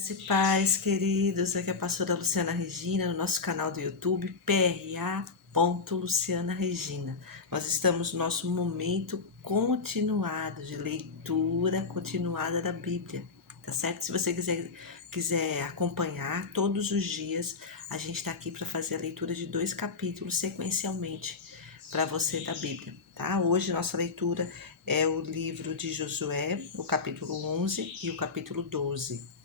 Graça e paz, queridos. Aqui é a pastora Luciana Regina, no nosso canal do YouTube, PRA. Regina. Nós estamos no nosso momento continuado de leitura continuada da Bíblia, tá certo? Se você quiser acompanhar todos os dias, a gente está aqui para fazer a leitura de 2 capítulos sequencialmente para você da Bíblia, tá? Hoje nossa leitura é o livro de Josué, o capítulo 11 e o capítulo 12.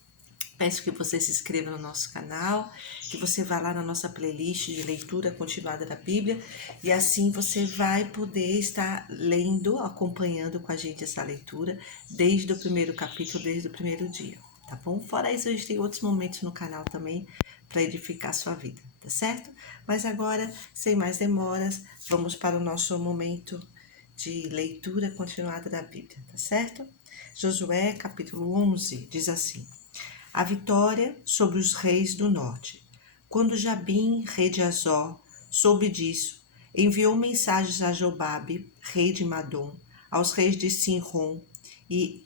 Peço que você se inscreva no nosso canal, que você vá lá na nossa playlist de leitura continuada da Bíblia e assim você vai poder estar lendo, acompanhando com a gente essa leitura desde o primeiro capítulo, desde o primeiro dia, tá bom? Fora isso, a gente tem outros momentos no canal também para edificar a sua vida, tá certo? Mas agora, sem mais demoras, vamos para o nosso momento de leitura continuada da Bíblia, tá certo? Josué, capítulo 11, diz assim: a vitória sobre os reis do norte. Quando Jabim, rei de Azor, soube disso, enviou mensagens a Jobabe, rei de Madom, aos reis de Sinrom e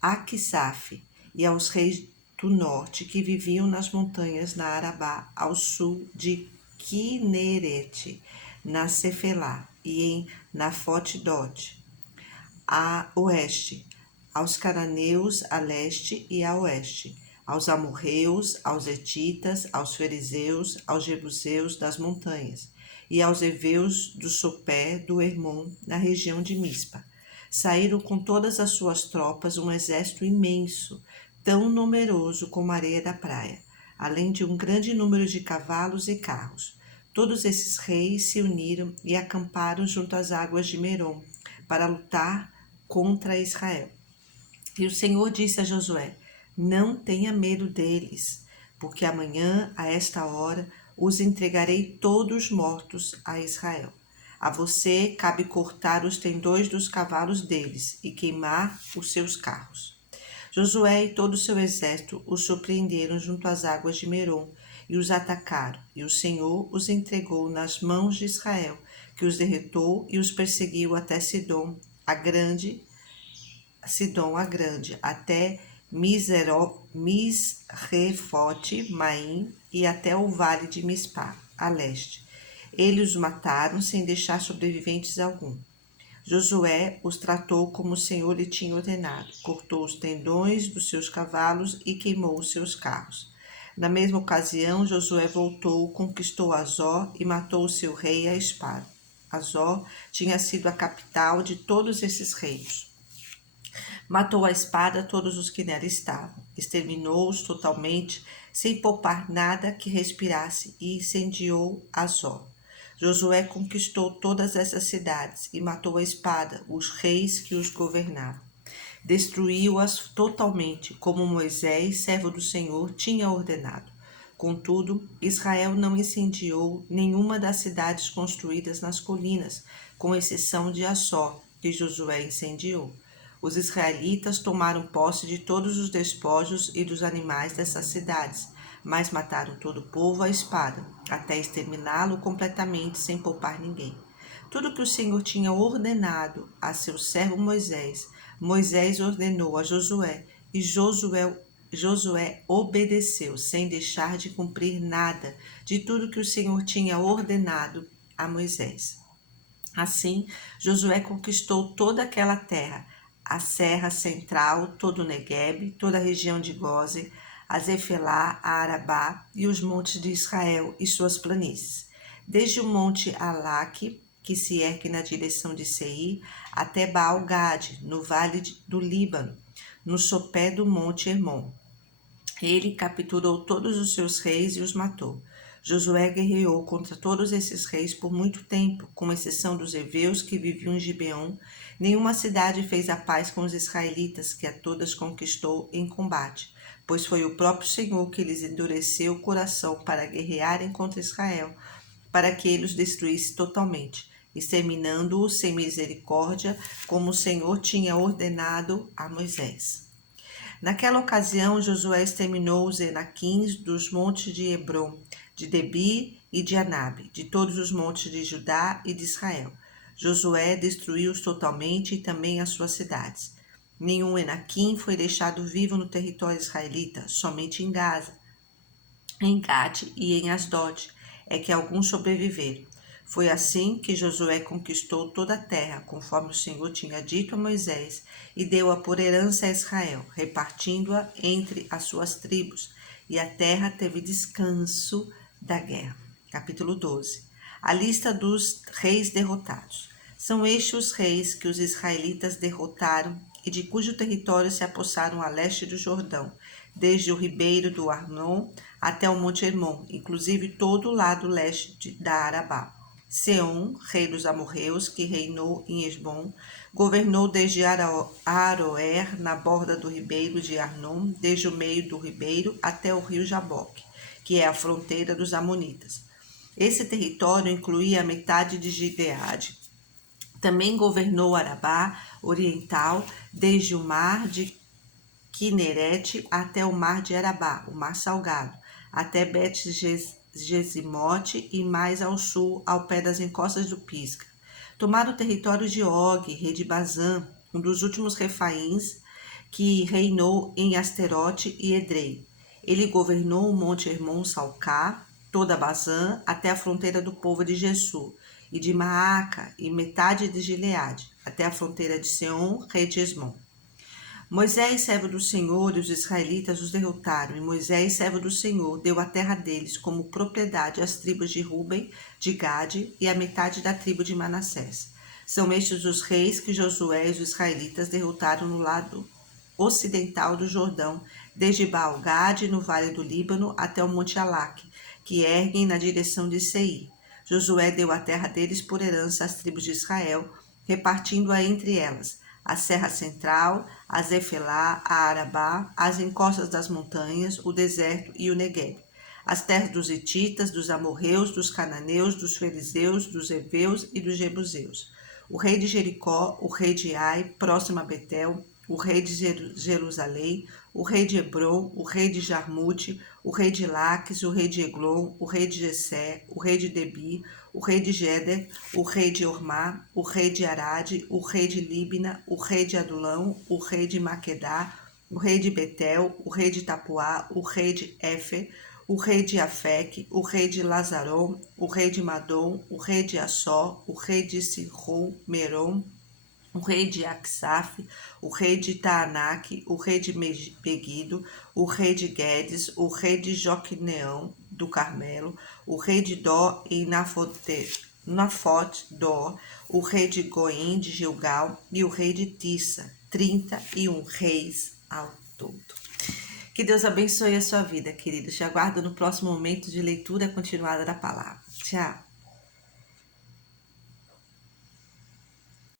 Aquisaf, e aos reis do norte que viviam nas montanhas na Arabá, ao sul de Quinerete, na Cefelá e em Nafote-Dote, a oeste, aos cananeus a leste e a oeste, aos amorreus, aos hetitas, aos fariseus, aos jebuseus das montanhas, e aos heveus do sopé do Hermon, na região de Mispa. Saíram com todas as suas tropas um exército imenso, tão numeroso como a areia da praia, além de um grande número de cavalos e carros. Todos esses reis se uniram e acamparam junto às águas de Merom, para lutar contra Israel. E o Senhor disse a Josué: não tenha medo deles, porque amanhã, a esta hora, os entregarei todos mortos a Israel. A você cabe cortar os tendões dos cavalos deles e queimar os seus carros. Josué e todo o seu exército os surpreenderam junto às águas de Merom e os atacaram, e o Senhor os entregou nas mãos de Israel, que os derrotou e os perseguiu até Sidom a Grande, até Misrefote Maim e até o vale de Mispá, a leste. Eles os mataram sem deixar sobreviventes algum. Josué os tratou como o Senhor lhe tinha ordenado, cortou os tendões dos seus cavalos e queimou os seus carros. Na mesma ocasião, Josué voltou, conquistou Azor e matou o seu rei à espada. Azor tinha sido a capital de todos esses reis. Matou à espada todos os que nela estavam, exterminou-os totalmente, sem poupar nada que respirasse, e incendiou Azor. Josué conquistou todas essas cidades e matou à espada os reis que os governavam. Destruiu-as totalmente, como Moisés, servo do Senhor, tinha ordenado. Contudo, Israel não incendiou nenhuma das cidades construídas nas colinas, com exceção de Assó, que Josué incendiou. Os israelitas tomaram posse de todos os despojos e dos animais dessas cidades, mas mataram todo o povo à espada, até exterminá-lo completamente, sem poupar ninguém. Tudo que o Senhor tinha ordenado a seu servo Moisés, Moisés ordenou a Josué, e Josué obedeceu, sem deixar de cumprir nada de tudo que o Senhor tinha ordenado a Moisés. Assim, Josué conquistou toda aquela terra, a Serra Central, todo o Neguebe, toda a região de Gósen, a Zefelá, a Arabá e os montes de Israel e suas planícies. Desde o monte Alaque, que se ergue na direção de Seir, até Baal-Gade, no vale do Líbano, no sopé do monte Hermon. Ele capturou todos os seus reis e os matou. Josué guerreou contra todos esses reis por muito tempo, com exceção dos heveus que viviam em Gibeon. Nenhuma cidade fez a paz com os israelitas, que a todas conquistou em combate, pois foi o próprio Senhor que lhes endureceu o coração para guerrearem contra Israel, para que ele os destruísse totalmente, exterminando-os sem misericórdia, como o Senhor tinha ordenado a Moisés. Naquela ocasião, Josué exterminou os Enaquins dos montes de Hebrom, de Debir e de Anabe, de todos os montes de Judá e de Israel. Josué destruiu-os totalmente e também as suas cidades. Nenhum Enaquim foi deixado vivo no território israelita, somente em Gaza, em Gate e em Asdod é que alguns sobreviveram. Foi assim que Josué conquistou toda a terra, conforme o Senhor tinha dito a Moisés, e deu-a por herança a Israel, repartindo-a entre as suas tribos, e a terra teve descanso da guerra. Capítulo 12. A lista dos reis derrotados. São estes os reis que os israelitas derrotaram e de cujo território se apossaram a leste do Jordão, desde o ribeiro do Arnon até o Monte Hermon, inclusive todo o lado leste da Arabá. Seom, rei dos amorreus, que reinou em Esbom, governou desde Aroer, na borda do ribeiro de Arnon, desde o meio do ribeiro até o rio Jaboque, que é a fronteira dos amonitas. Esse território incluía a metade de Gileade. Também governou Arabá oriental, desde o mar de Quinerete até o mar de Arabá, o mar salgado, até Bet-Gesimote e mais ao sul, ao pé das encostas do Pisga. Tomaram o território de Og, rei de Bazã, um dos últimos refaíns que reinou em Asterote e Edrei. Ele governou o monte Hermon-Salcá, toda Bazã, até a fronteira do povo de Gesur, e de Maaca e metade de Gileade, até a fronteira de Seom, rei de Esmon. Moisés, servo do Senhor, e os israelitas os derrotaram, e Moisés, servo do Senhor, deu a terra deles como propriedade às tribos de Ruben, de Gade e a metade da tribo de Manassés. São estes os reis que Josué e os israelitas derrotaram no lado ocidental do Jordão, desde Baal-Gade, no vale do Líbano, até o monte Alaque, que erguem na direção de Seir. Josué deu a terra deles por herança às tribos de Israel, repartindo-a entre elas, a Serra Central, a Zefelá, a Arabá, as encostas das montanhas, o deserto e o Negueb, as terras dos hititas, dos amorreus, dos cananeus, dos fariseus, dos heveus e dos jebuseus. O rei de Jericó, o rei de Ai, próximo a Betel, o rei de Jerusalém, o rei de Hebron, o rei de Jarmute, o rei de Laques, o rei de Eglon, o rei de Jessé, o rei de Debi, o rei de Geder, o rei de Ormá, o rei de Arade, o rei de Líbina, o rei de Adulão, o rei de Maquedá, o rei de Betel, o rei de Tapuá, o rei de Éfer, o rei de Afec, o rei de Lazarom, o rei de Madom, o rei de Assó, o rei de Sihon, Merom, o rei de Aksaf, o rei de Taanac, o rei de Megido, o rei de Guedes, o rei de Joqueneão do Carmelo, o rei de Dó em Nafote-Dó, o rei de Goim de Gilgal e o rei de Tissa, 31 reis ao todo. Que Deus abençoe a sua vida, queridos. Te aguardo no próximo momento de leitura continuada da palavra. Tchau!